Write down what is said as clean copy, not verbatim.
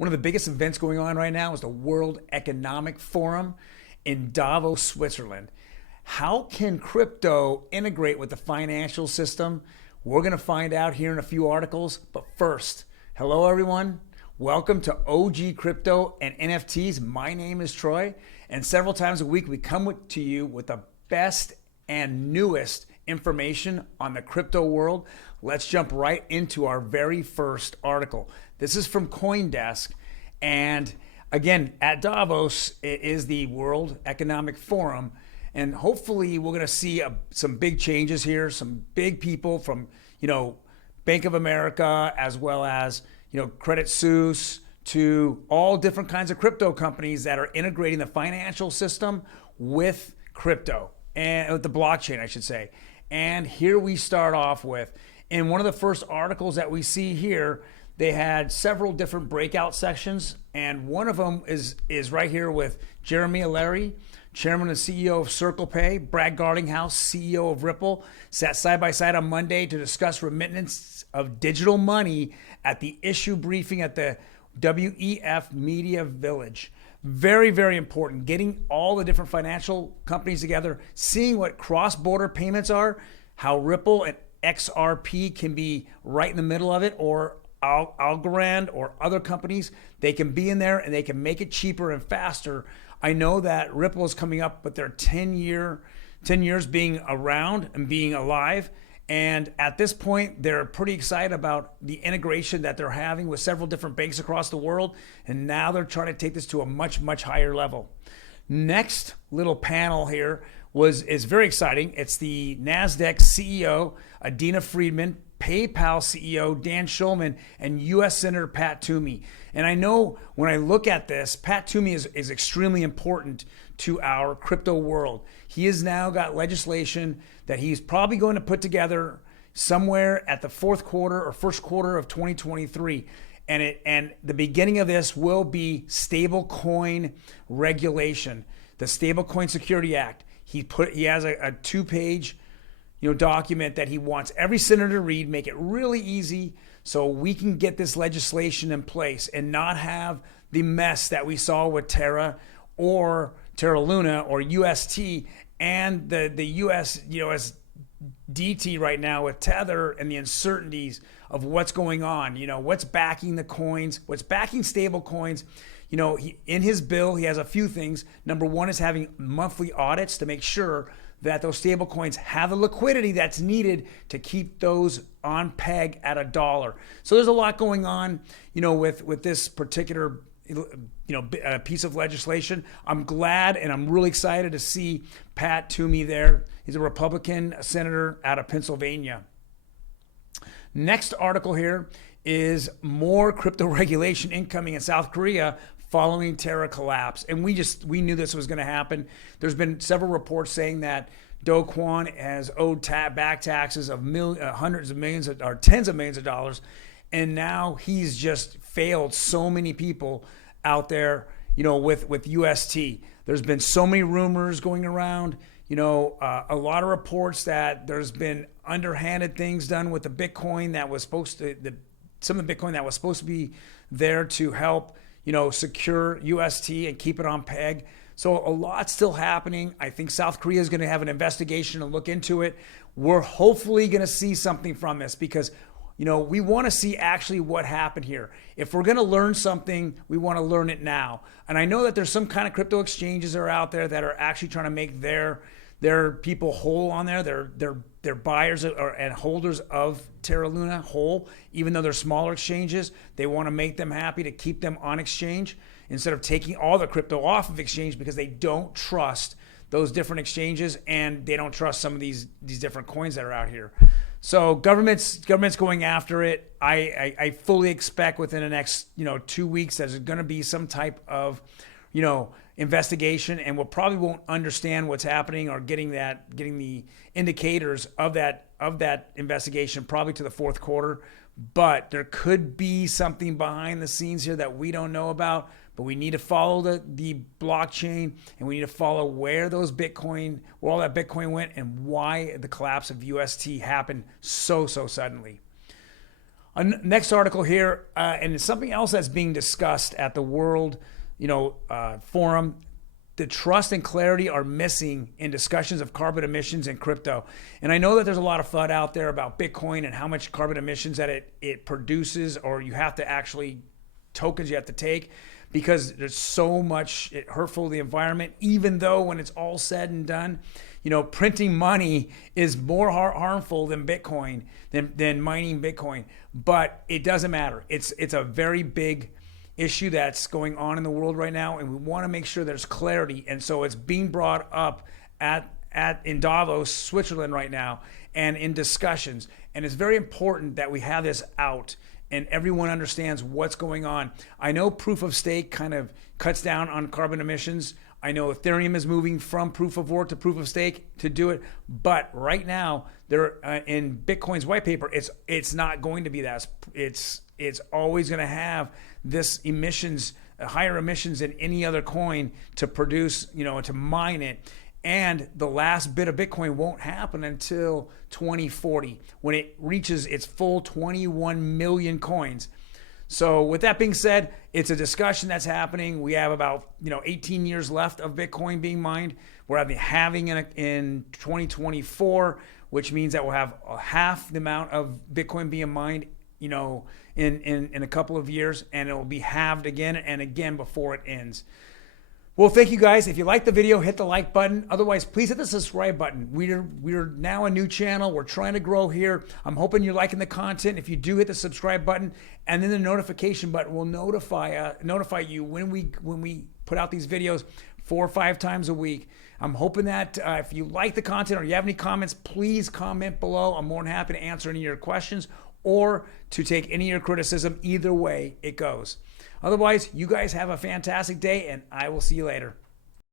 One of the biggest events going on right now is the World Economic Forum in Davos, Switzerland. How can crypto integrate with the financial system? We're going to find out here in a few articles. But first, hello everyone. Welcome to OG Crypto and NFTs. My name is Troy, and several times a week we come to you with the best and newest information on the crypto world. Let's jump right into our very first article. This is from CoinDesk, and again, at Davos, it is the World Economic Forum, and hopefully we're going to see some big changes here, some big people from, Bank of America, as well as, Credit Suisse, to all different kinds of crypto companies that are integrating the financial system with crypto, and with the blockchain, I should say. And here we start off with, in one of the first articles that we see here, they had several different breakout sections, and one of them is right here with Jeremy Allery, Chairman and CEO of CirclePay, Brad Garlinghouse, CEO of Ripple, sat side by side on Monday to discuss remittance of digital money at the issue briefing at the WEF Media Village. Very, very important. Getting all the different financial companies together, seeing what cross-border payments are, how Ripple and XRP can be right in the middle of it, or Algorand or other companies, they can be in there and they can make it cheaper and faster. I know that Ripple is coming up with their 10 years being around and being alive. And at this point, they're pretty excited about the integration that they're having with several different banks across the world. And now they're trying to take this to a much, much higher level. Next little panel here is very exciting. It's the NASDAQ CEO, Adena Friedman, PayPal CEO Dan Schulman, and U.S. Senator Pat Toomey. And I know when I look at this, Pat Toomey is extremely important to our crypto world. He has now got legislation that he's probably going to put together somewhere at the fourth quarter or first quarter of 2023. And the beginning of this will be stablecoin regulation, the Stablecoin Security Act. He has a two-page document that he wants every senator to read, make it really easy so we can get this legislation in place and not have the mess that we saw with Terra Luna or UST, and the US DT right now with Tether, and the uncertainties of what's going on, what's backing the coins, what's backing stable coins. In his bill, he has a few things. Number one is having monthly audits to make sure that those stable coins have the liquidity that's needed to keep those on peg at $1. So there's a lot going on, with this particular piece of legislation. I'm glad and I'm really excited to see Pat Toomey there. He's a Republican senator out of Pennsylvania. Next article here is more crypto regulation incoming in South Korea following Terra collapse. And we knew this was going to happen. There's been several reports saying that Do Kwon has owed back taxes of hundreds of millions or tens of millions of dollars. And now he's just failed so many people out there, with UST. There's been so many rumors going around, a lot of reports that there's been underhanded things done with the Bitcoin that was some of the Bitcoin that was supposed to be there to help, secure UST and keep it on peg. So a lot's still happening. I think South Korea is going to have an investigation and look into it. We're hopefully going to see something from this because, we want to see actually what happened here. If we're going to learn something, we want to learn it now. And I know that there's some kind of crypto exchanges that are out there that are actually trying to make their people whole on there. They're buyers and holders of Terra Luna whole, even though they're smaller exchanges. They want to make them happy to keep them on exchange instead of taking all the crypto off of exchange because they don't trust those different exchanges and they don't trust some of these different coins that are out here. So government's going after it. I fully expect within the next 2 weeks there's going to be some type of investigation, and we'll probably won't understand what's happening or getting the indicators of that investigation probably to the fourth quarter. But there could be something behind the scenes here that we don't know about. But we need to follow the blockchain, and we need to follow where all that Bitcoin went, and why the collapse of UST happened so suddenly. Next article here, and it's something else that's being discussed at the World, Forum. The trust and clarity are missing in discussions of carbon emissions and crypto. And I know that there's a lot of FUD out there about Bitcoin and how much carbon emissions that it produces, or you have to actually tokens you have to take, because there's so much hurtful to the environment, even though when it's all said and done, printing money is more harmful than Bitcoin, than mining Bitcoin. But it doesn't matter. It's a very big issue that's going on in the world right now, and we want to make sure there's clarity. And so it's being brought up in Davos, Switzerland right now, and in discussions. And it's very important that we have this out and everyone understands what's going on. I know proof of stake kind of cuts down on carbon emissions. I know Ethereum is moving from proof of work to proof of stake to do it, but right now, in Bitcoin's white paper, it's not going to be that. It's always going to have this emissions, higher emissions than any other coin to produce, to mine it. And the last bit of Bitcoin won't happen until 2040, when it reaches its full 21 million coins. So with that being said, it's a discussion that's happening. We have about 18 years left of Bitcoin being mined. We're having in 2024, which means that we'll have half the amount of Bitcoin being mined, in a couple of years, and it will be halved again and again before it ends. Well, thank you guys. If you like the video, hit the like button. Otherwise, please hit the subscribe button. We're now a new channel. We're trying to grow here. I'm hoping you're liking the content. If you do, hit the subscribe button, and then the notification button will notify you when we put out these videos 4 or 5 times a week. I'm hoping that if you like the content or you have any comments, please comment below. I'm more than happy to answer any of your questions or to take any of your criticism. Either way it goes. Otherwise, you guys have a fantastic day, and I will see you later.